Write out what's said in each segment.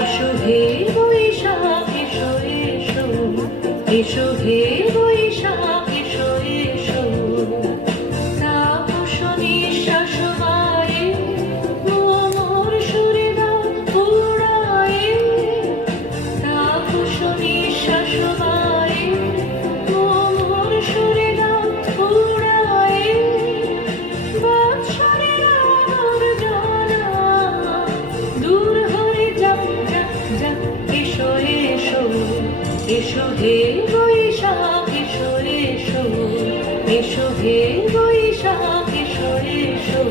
এসো হে বৈশাখ এসো এসো। এসো হে বৈশাখ এসো এসো। তাপস এসো হে বৈশাখ এসো এসো। এসো হে বৈশাখ এসো এসো।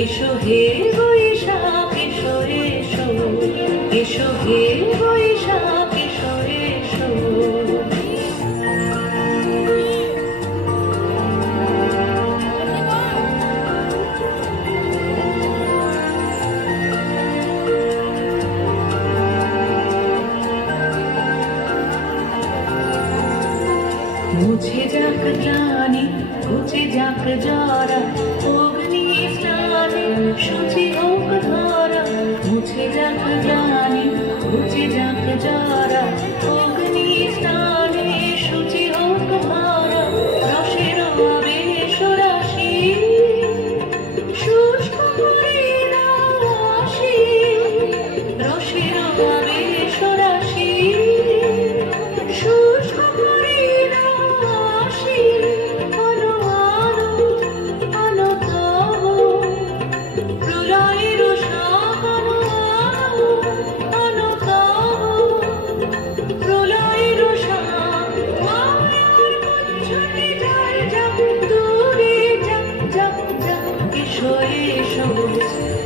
এসো হে বৈশাখ এসো এসো। এসো হে বৈশাখ এসো এসো। মুছে যাক গ্লানি ঘুচে যাক জরা অগ্নি স্নানে ধরা মুছে যাক গ্লানি